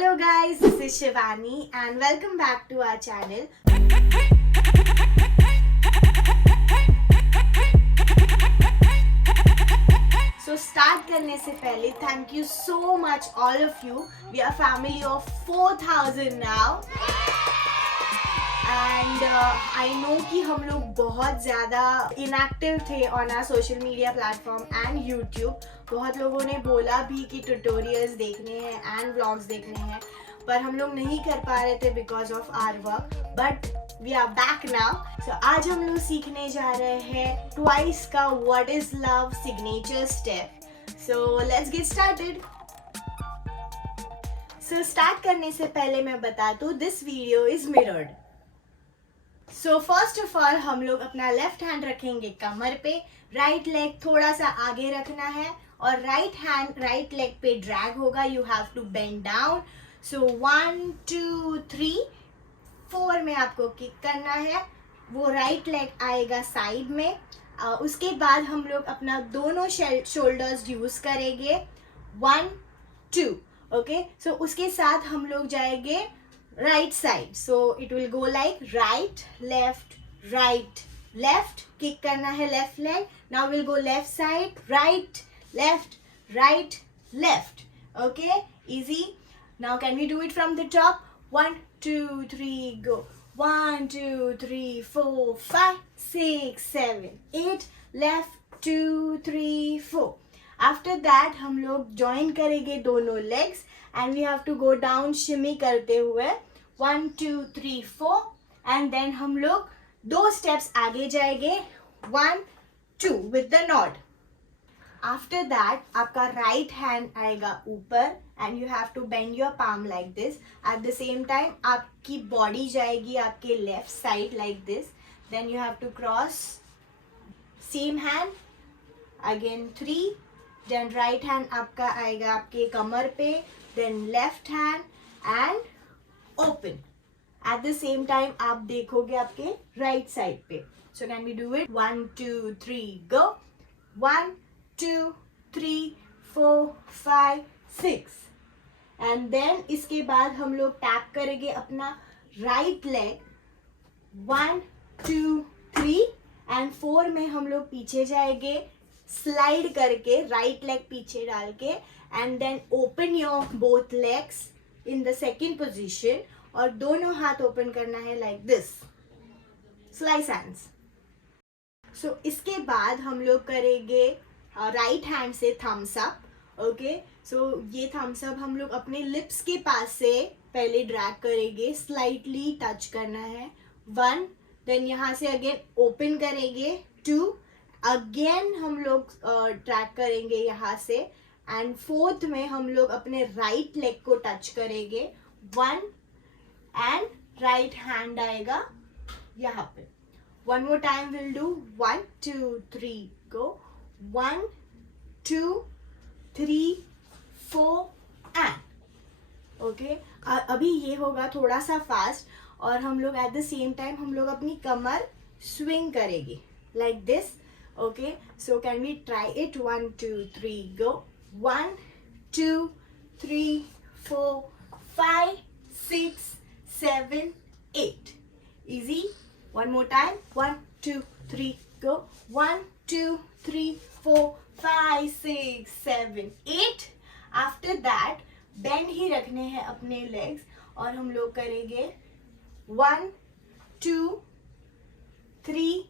Hello guys, this is Shivani and welcome back to our channel. So start करने से पहले thank you so much all of you. We are a family of 4,000 now. And I know कि हम लोग बहुत ज़्यादा inactive थे on our social media platform and YouTube. बहुत लोगों ने बोला भी कि tutorials देखने हैं and vlogs देखने हैं, पर हम लोग नहीं कर पा रहे थे because of our work. But we are back now. So आज हम लोग सीखने जा रहे हैं Twice का What is Love signature step. So let's get started. So start करने से पहले मैं बता दूँ this video is mirrored. So first of all हम लोग अपना लेफ्ट हैंड रखेंगे कमर पे, राइट लेग थोड़ा सा आगे रखना है और राइट हैंड राइट लेग पे ड्रैग होगा. You have to bend down. So 1 2 3 4 में आपको किक करना है. वो राइट लेग आएगा साइड में. उसके बाद हम लोग अपना दोनों शोल्डर्स यूज करेंगे. 1 2 ओके. सो उसके साथ हम लोग जाएंगे right side, so it will go like right left right left. kick करना है left leg. now we'll go left side right left right left. okay, easy. now can we do it from the top? 1 2 3 go. 1 2 3 4 5 6 7 8 left 2 3 4. after that हम लोग join करेंगे दोनों legs and we have to go down shimmy करते हुए 1 2 3 4 and then हम लोग 2 steps आगे जाएंगे. 1 2 with the nod. after that आपका right hand आएगा ऊपर and you have to bend your palm like this. at the same time आपकी body जाएगी आपके left side like this. then you have to cross same hand again 3. then right hand आपका आएगा आपके कमर पे. then left hand and open. at the same time आप देखोगे आपके right side पे. so can we do it? 1 2 3 go. 1 2 3 4 5 6 and then इसके बाद हम लोग टैप करेंगे अपना right leg. 1 2 3 and 4 में हम लोग पीछे जाएंगे स्लाइड करके right leg पीछे डाल के and then open your both legs in the second position और दोनों हाथ ओपन करना है like this slice hands. so इसके बाद हम लोग करेंगे राइट हैंड से थम्स अप. ओके, सो ये थम्स अप हम लोग अपने लिप्स के पास से पहले ड्रैग करेंगे. स्लाइटली टच करना है. 1 देन यहाँ से अगेन ओपन करेंगे. 2 अगेन हम लोग ड्रैग करेंगे यहाँ से एंड 4th में हम लोग अपने राइट लेग को टच करेंगे. 1 एंड राइट हैंड आएगा यहाँ पे. 1 more time we'll do 1 2 3 go. 1 2 3 4 and okay. अभी ये होगा थोड़ा सा फास्ट और हम लोग एट द सेम टाइम हम लोग अपनी कमर स्विंग करेंगे like this. Okay, so can we try it? 1 2 3 go. 1 2 3 4 5 6 7 8. easy. one more time. 1 2 3 go. 1 2 3 4 5 6 7 8. after that bend ही रखने हैं अपने लेग्स और हम लोग करेंगे 1 2 3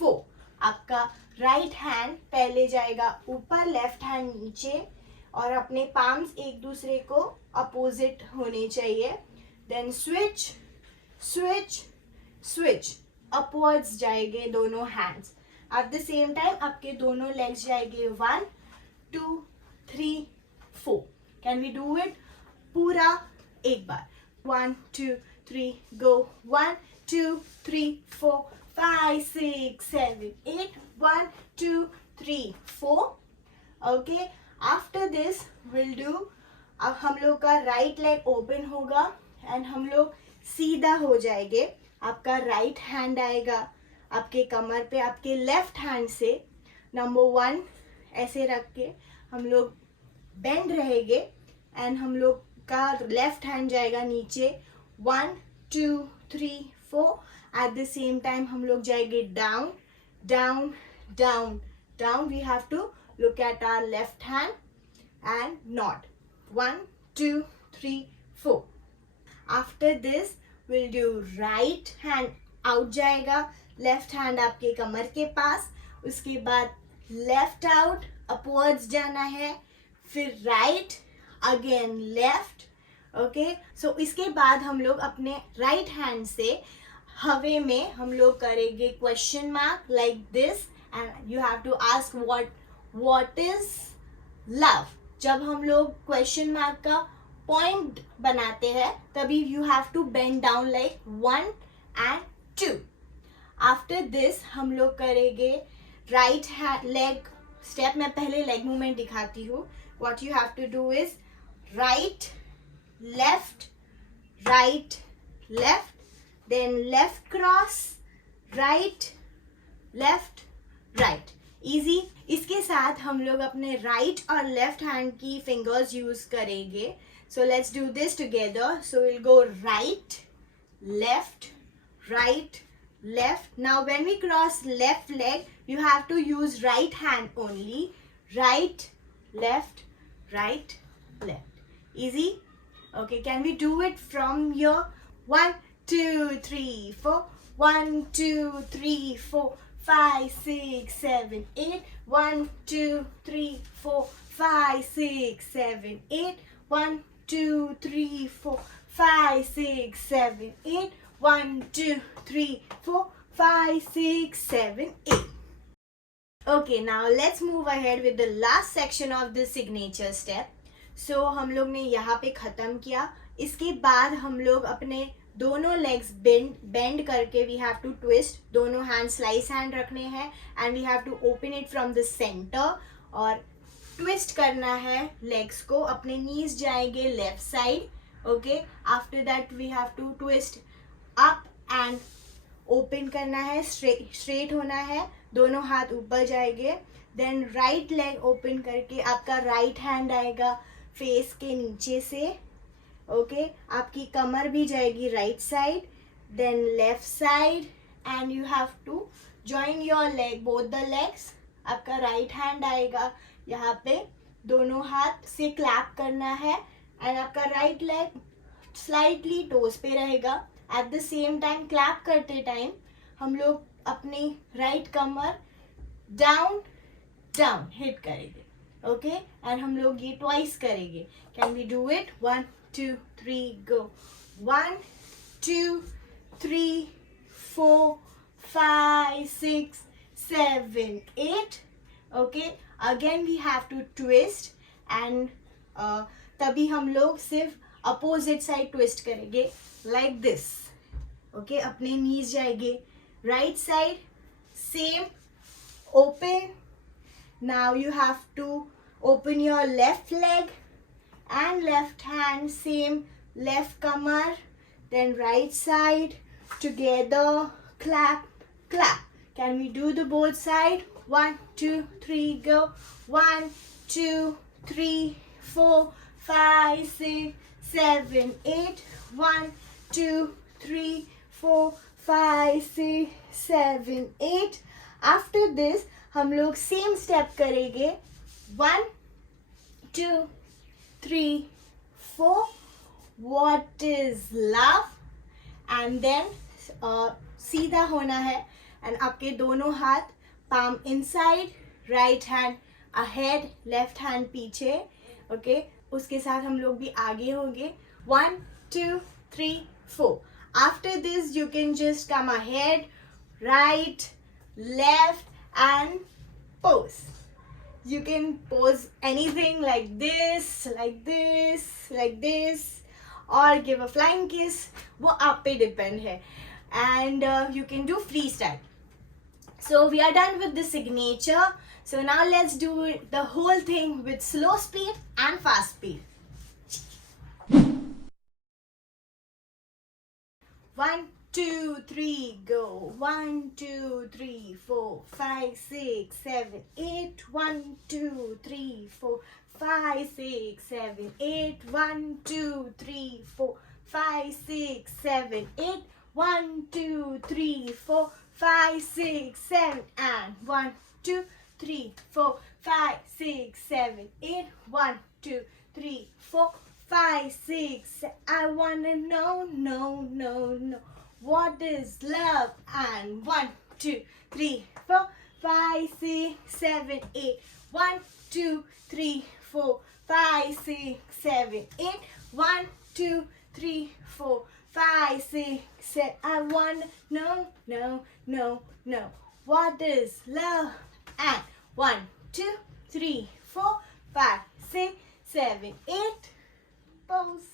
4. आपका राइट हैंड पहले जाएगा ऊपर, लेफ्ट हैंड नीचे और अपने पाम्स एक दूसरे को अपोजिट होने चाहिए. Then switch switch switch upwards जाएंगे दोनों hands. At the same time आपके दोनों लेग्स जाएंगे 1 2 3 4. कैन वी डू इट पूरा एक बार? 1 2 3 go. 1 2 3 4 5 6 7 8. 1 2 3 4. Okay, after this will do. अब हम लोग का राइट लेग ओपन होगा एंड हम लोग सीधा हो जाएंगे. आपका राइट हैंड आएगा आपके कमर पे. आपके लेफ्ट हैंड से नंबर 1 ऐसे रख के हम लोग बेंड रहेंगे एंड हम लोग आपका लेफ्ट हैंड जाएगा नीचे 1 2 3 4. एट द सेम टाइम हम लोग जाएंगे down down down down. We have to look at our left hand and not 1 2 3 4. After this will do right hand out जाएगा, लेफ्ट हैंड आपके कमर के पास. उसके बाद लेफ्ट आउट अपवर्ड्स जाना है, फिर राइट अगेन लेफ्ट. ओके, सो इसके बाद हम लोग अपने राइट हैंड से हवे में हम लोग करेंगे question mark like this. And you have to ask what is love. जब हम लोग क्वेश्चन मार्क का पॉइंट बनाते हैं तभी you have to bend down like 1 and 2. After this हम लोग करेंगे राइट हैंड लेग स्टेप. मैं पहले लेग मूवमेंट दिखाती हूँ. What you have to do is right left right left, then left cross right left right. Easy. इसके साथ हम लोग अपने राइट और लेफ्ट हैंड की फिंगर्स यूज करेंगे. So let's do this together. So will go right left right left. Now when we cross left leg you have to use right hand only. Right left right left. Easy. Okay, can we do it from here? 1 2 3 4. 1 2 3 4 5 6 7 8. 1 2 3 4 5 6 7 8. 1 2 3 4 5 6 7 8. 1 2 3 4 5 6 7 8. Okay, now let's move ahead with the last section of the signature step. So हम लोग ने यहाँ पे ख़त्म किया. इसके बाद हम लोग अपने दोनों लेग्स बेंड करके वी हैव टू ट्विस्ट. दोनों हैंड स्लाइस हैंड रखने हैं and we have to open it from the centre और ट्विस्ट करना है लेग्स को. अपने नीज जाएंगे left side. Okay, after that we have to twist up and open करना है, स्ट्रेट होना है, दोनों हाथ ऊपर जाएंगे. देन राइट लेग ओपन करके आपका राइट हैंड आएगा फेस के नीचे से. ओके, आपकी कमर भी जाएगी right side, then left side and you have to join your leg both the legs. आपका राइट हैंड आएगा यहाँ पे, दोनों हाथ से क्लैप करना है एंड आपका राइट लेग स्लाइटली टोस पे रहेगा. At the same time clap करते टाइम हम लोग अपनी राइट कमर डाउन डाउन हिट करेंगे. ओके, एंड हम लोग ये ट्वाइस करेंगे. Can we do it? 1 2 3 go. 1 2 3 4 5 6 7 8. Okay, again we have to twist and तभी हम लोग सिर्फ अपोजिट साइड ट्विस्ट करेंगे लाइक दिस. ओके, अपने नीज जाएंगे right side, same open. Now you have to open your left leg and left hand, same left कमर, then right side together, clap clap. Can we do the both side? 1 2 3 go. 1 2 3 4 5 6 7 8. 1 2 3 4 5 6 7 8. After this हम लोग same step करेंगे. 1 2 3 4. What is love? And then सीधा होना है and आपके दोनों हाथ palm inside, right hand ahead, left hand पीछे. ओके, उसके साथ हम लोग भी आगे होंगे. 1 2 3 4. After this you can just come ahead, right, left and pose. You can pose anything like this, like this, like this, or give a flying kiss. वो आप पे depend है. And you can do freestyle. So we are done with the signature. So now let's do the whole thing with slow speed and fast speed. 1 2, 3, go. 1, 2, 3, 4, 5, 6, 7, 8. 1, 2, 3, 4, 5, 6, 7, 8. 1, 2, 3, 4, 5, 6, 7, 8. 1, 2, 3, 4, 5, 6, 7, and 1, 2, 3, 4, 5, 6, 7, 8. 1, 2, 3, 4, 5, 6. I wanna know, no. What is love? And 1, 2, 3, 4, 5, 6, 7, 8. 1, 2, 3, 4, 5, 6, 7, 8. 1, 2, 3, 4, 5, 6, 7. I wanna know, no. What is love? And 1, 2, 3, 4, 5, 6, 7, 8. Pose.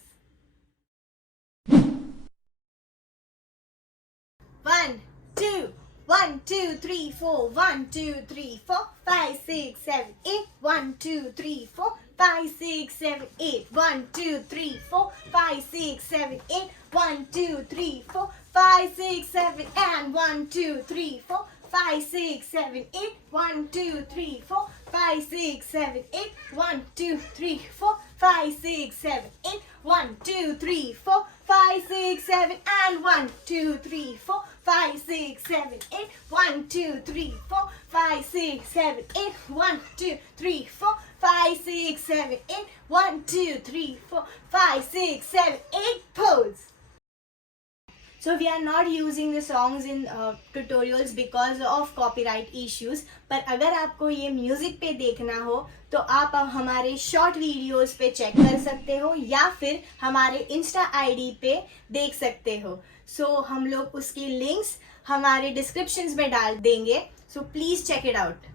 1, 2, 1, 2, 3, 4. 1, 2, 3, 4, 5, 6, 7, 8. 1, 2, 3, 4, 5, 6, 7, 8. 1, 2, 3, 4, 5, 6, 7, 8. 1, 2, 3, 4, 5, 6, 7, and 1, 2, 3, 4, 5, 6, 7, 8. 1, 2, 3, 4, 5, 6, 7, 8. 1, 2, 3, 4, 5, 6, 7, 8. 1, 2, 3, 4, 5, 6, 7, and 1, 2, 3, 4, 5, 6, 7, 8. 1, 2, 3, 4, 5, 6, 7, 8. 1, 2, 3, 4, 5, 6, 7, 8. 1, 2, 3, 4, 5, 6, 7, 8. Pose. So we are not using the songs in tutorials because of copyright issues. पर अगर आपको ये music पे देखना हो तो आप हमारे शॉर्ट वीडियोस पे चेक कर सकते हो या फिर हमारे इंस्टा आईडी पे देख सकते हो. सो हम लोग उसकी लिंक्स हमारे डिस्क्रिप्शंस में डाल देंगे. So please check it out.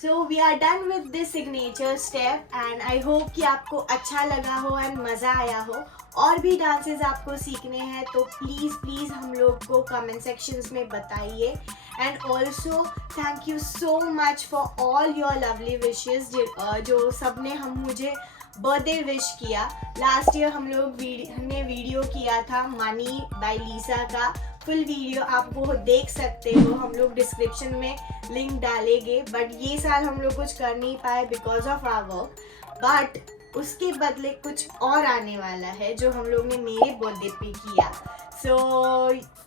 So we are done with this signature step and I hope कि आपको अच्छा लगा हो एंड मज़ा आया हो. और भी डांसेस आपको सीखने हैं तो प्लीज़ हम लोग को कमेंट सेक्शंस में बताइए. And also thank you so much for all your lovely wishes जो सब ने मुझे बर्थडे विश किया. लास्ट ईयर हमने वीडियो किया था मनी बाय लीसा का. फुल वीडियो आप वो देख सकते हो. हम लोग डिस्क्रिप्शन में लिंक डालेंगे. बट ये साल हम लोग कुछ कर नहीं पाए because of our work. But उसके बदले कुछ और आने वाला है जो हम लोग ने मेरे बर्थडे पे किया. सो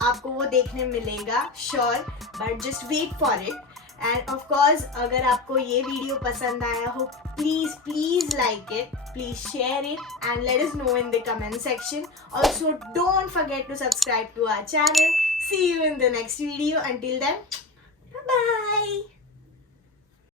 आपको वो देखने मिलेगा sure. But just wait for it. And of course अगर आपको ये वीडियो पसंद आया हो please like it, please share it and let us know in the comment section. Also don't forget to subscribe to our channel. See you in the next video. Until then, bye.